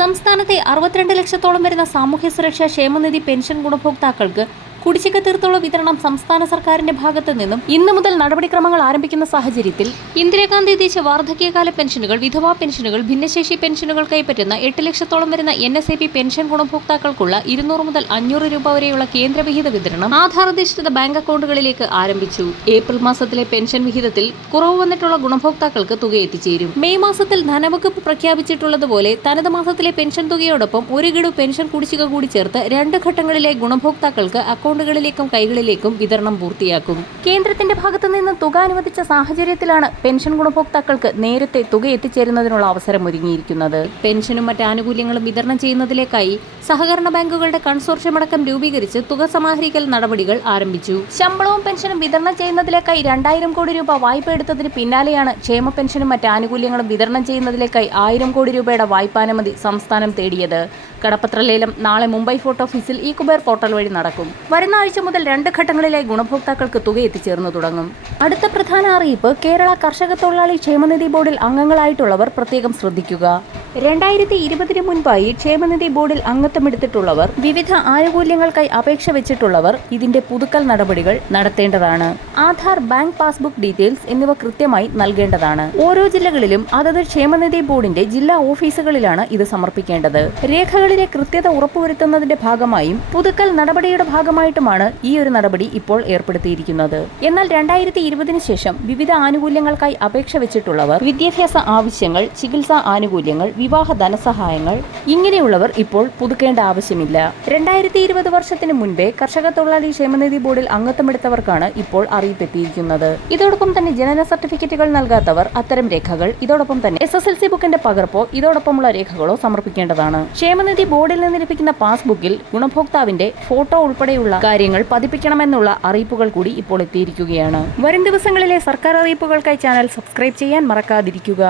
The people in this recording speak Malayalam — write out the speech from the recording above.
സംസ്ഥാനത്തെ 62 ലക്ഷത്തോളം വരുന്ന സാമൂഹ്യ സുരക്ഷാ ക്ഷേമനിധി പെൻഷൻ ഗുണഭോക്താക്കൾക്ക് കുടിശ്ശിക തീർത്തുള്ള വിതരണം സംസ്ഥാന സർക്കാരിന്റെ ഭാഗത്തു നിന്നും ഇന്നു മുതൽ നടപടിക്രമങ്ങൾ ആരംഭിക്കുന്ന സാഹചര്യത്തിൽ ഇന്ദിരാഗാന്ധി ദേശീയ വാർദ്ധക്യകാല പെൻഷനുകൾ, വിധവാ പെൻഷനുകൾ, ഭിന്നശേഷി പെൻഷനുകൾ കൈപ്പറ്റുന്ന 8 ലക്ഷത്തോളം വരുന്ന NSAP പെൻഷൻ ഗുണഭോക്താക്കൾക്കുള്ള 200 മുതൽ 500 രൂപ വരെയുള്ള കേന്ദ്രവിഹിത വിതരണം ആധാർ അധിഷ്ഠിത ബാങ്ക് അക്കൗണ്ടുകളിലേക്ക് ആരംഭിച്ചു. ഏപ്രിൽ മാസത്തിലെ പെൻഷൻ വിഹിതത്തിൽ കുറവ് വന്നിട്ടുള്ള ഗുണഭോക്താക്കൾക്ക് തുക എത്തിച്ചേരും. മെയ് മാസത്തിൽ ധനവകുപ്പ് പ്രഖ്യാപിച്ചിട്ടുള്ളതുപോലെ തനത് മാസത്തിലെ പെൻഷൻ തുകയോടൊപ്പം ഒരു ഗഡു പെൻഷൻ കുടിശ്ശിക കൂടി ചേർത്ത് 2 ഘട്ടങ്ങളിലെ ഗുണഭോക്താക്കൾക്ക് അക്കൗണ്ടുകളിലേക്കും കൈകളിലേക്കും വിതരണം പൂർത്തിയാക്കും. കേന്ദ്രത്തിന്റെ ഭാഗത്തു നിന്ന് തുക അനുവദിച്ച സാഹചര്യത്തിലാണ് പെൻഷൻ ഗുണഭോക്താക്കൾക്ക് നേരത്തെ തുക എത്തിച്ചേരുന്നതിനുള്ള അവസരം ഒരുങ്ങിയിരിക്കുന്നത്. പെൻഷനും മറ്റ് ആനുകൂല്യങ്ങളും വിതരണം ചെയ്യുന്നതിലേക്കായി സഹകരണ ബാങ്കുകളുടെ കൺസോർഷ്യം അടക്കം രൂപീകരിച്ച് തുക സമാഹരിക്കൽ നടപടികൾ ആരംഭിച്ചു. ശമ്പളവും പെൻഷനും വിതരണം ചെയ്യുന്നതിലേക്കായി 2000 കോടി രൂപ വായ്പ എടുത്തതിന് പിന്നാലെയാണ് ക്ഷേമ പെൻഷനും മറ്റ് ആനുകൂല്യങ്ങളും വിതരണം ചെയ്യുന്നതിലേക്കായി 1000 കോടി രൂപയുടെ വായ്പാനുമതി സംസ്ഥാനം തേടിയത്. കടപ്പത്ര ലേലം നാളെ മുംബൈ ഫോർട്ട് ഓഫീസിൽ ഇ-കുബേർ പോർട്ടൽ വഴി നടക്കും. വരുന്ന ആഴ്ച മുതൽ 2 ഘട്ടങ്ങളിലായി ഗുണഭോക്താക്കൾക്ക് തുക എത്തിച്ചേർന്നു തുടങ്ങും. അടുത്ത പ്രധാന അറിയിപ്പ്: കേരള കർഷക തൊഴിലാളി ക്ഷേമനിധി ബോർഡിൽ അംഗങ്ങളായിട്ടുള്ളവർ പ്രത്യേകം ശ്രദ്ധിക്കുക. 2020 മുൻപായി ക്ഷേമനിധി ബോർഡിൽ അംഗത്വമെടുത്തിട്ടുള്ളവർ, വിവിധ ആനുകൂല്യങ്ങൾക്കായി അപേക്ഷ വെച്ചിട്ടുള്ളവർ ഇതിന്റെ പുതുക്കൽ നടപടികൾ നടത്തേണ്ടതാണ്. ആധാർ, ബാങ്ക് പാസ്ബുക്ക് ഡീറ്റെയിൽസ് എന്നിവ കൃത്യമായി നൽകേണ്ടതാണ്. ഓരോ ജില്ലകളിലും അതത് ക്ഷേമനിധി ബോർഡിന്റെ ജില്ലാ ഓഫീസുകളിലാണ് ഇത് സമർപ്പിക്കേണ്ടത്. രേഖകളിലെ കൃത്യത ഉറപ്പുവരുത്തുന്നതിന്റെ ഭാഗമായും പുതുക്കൽ നടപടിയുടെ ഭാഗമായിട്ടുമാണ് ഈ ഒരു നടപടി ഇപ്പോൾ ഏർപ്പെടുത്തിയിരിക്കുന്നത്. എന്നാൽ 2020 ശേഷം വിവിധ ആനുകൂല്യങ്ങൾക്കായി അപേക്ഷ വെച്ചിട്ടുള്ളവർ, വിദ്യാഭ്യാസ ആവശ്യങ്ങൾ, ചികിത്സാ ആനുകൂല്യങ്ങൾ, വിവാഹ ധനസഹായങ്ങൾ ഇങ്ങനെയുള്ളവർ ഇപ്പോൾ പുതുക്കേണ്ട ആവശ്യമില്ല. 2020 വർഷത്തിന് മുൻപേ കർഷക തൊഴിലാളി ക്ഷേമനിധി ബോർഡിൽ അംഗത്വമെടുത്തവർക്കാണ് ഇപ്പോൾ അറിയിപ്പെത്തിയിരിക്കുന്നത്. ഇതോടൊപ്പം തന്നെ ജനന സർട്ടിഫിക്കറ്റുകൾ നൽകാത്തവർ അത്തരം രേഖകൾ, ഇതോടൊപ്പം തന്നെ SSLC ബുക്കിന്റെ പകർപ്പോ ഇതോടൊപ്പമുള്ള രേഖകളോ സമർപ്പിക്കേണ്ടതാണ്. ക്ഷേമനിധി ബോർഡിൽ നിന്ന് ലഭിക്കുന്ന പാസ്ബുക്കിൽ ഗുണഭോക്താവിന്റെ ഫോട്ടോ ഉൾപ്പെടെയുള്ള കാര്യങ്ങൾ പതിപ്പിക്കണമെന്നുള്ള അറിയിപ്പുകൾ കൂടി ഇപ്പോൾ എത്തിയിരിക്കുകയാണ്. വരും ദിവസങ്ങളിലെ സർക്കാർ അറിയിപ്പുകൾക്കായി ചാനൽ സബ്സ്ക്രൈബ് ചെയ്യാൻ മറക്കാതിരിക്കുക.